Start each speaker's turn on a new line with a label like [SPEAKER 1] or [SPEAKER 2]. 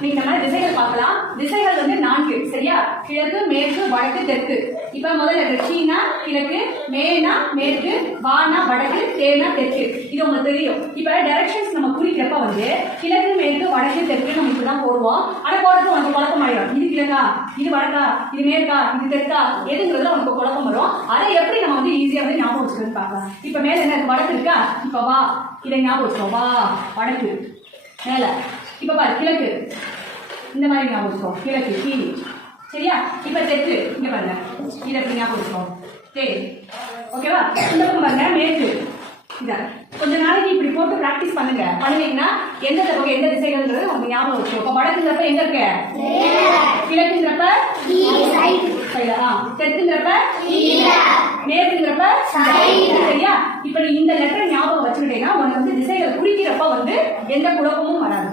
[SPEAKER 1] நீங்க நம்ம திசைகள் பார்க்கலாம். திசைகள் வந்து நான்கு சரியா? கிழக்கு மேற்கு வடக்கு தெற்கு. இப்ப முதல்ல சீனா கிழக்கு மேனா மேற்கு வானா வடக்கு தேனா தெற்கு. இது உங்களுக்கு தெரியும். இப்ப டைரக்ஷன்ஸ் நம்ம குறிக்கிறப்ப வந்து கிழக்கு மேற்கு வடக்கு தெற்கு நம்ம இப்படிதான் போடுவோம். ஆனா போடுறது உனக்கு குழப்பம் ஆயிடும். இது கிழக்கா? இது வடக்கா? இது மேற்கா? இது தெற்கா? எதுங்கிறது உனக்கு குழப்பம் வரும். அதை எப்படி நம்ம வந்து ஈஸியா வந்து ஞாபகம் வச்சுக்கிறது பார்க்கலாம். இப்ப மேல என்ன வடக்கு இருக்கா? இப்ப வா. இதை ஞாபகம் வச்சுக்கோ. வா. வடக்கு. மேல. இப்ப பாரு கிழக்கு. இந்த மாதிரி ஞாபகம் வச்சுக்கோ. கிழக்கு கீழ். சரியா? இப்ப தெற்கு. இங்க பாருங்க. இப்படி ஞாபகம் வச்சுக்கோ? சரி ஓகேவா? இந்த பக்கம் பாருங்க மேற்கு. இத கொஞ்ச நாளைக்கு இப்படி போட்டு பிராக்டிஸ் பண்ணுங்க. பண்ணுவீங்கன்னா எந்த பக்கம் எந்த திசைகள்ங்கிறது உங்களுக்கு ஞாபகம் வச்சுக்கோ. இப்ப வடக்குங்கிறப்ப எங்க இருக்க? கிழக்குங்கிறப்ப சைடா. ஆ தெற்குங்கிறப்ப மேற்குங்கிறப்ப சரியா? இப்ப இந்த லெட்டர் ஞாபகம் வச்சுக்கிட்டேன்னா உனக்கு வந்து திசைகளை குறிக்கிறப்ப வந்து எந்த குழப்பமும் வராது.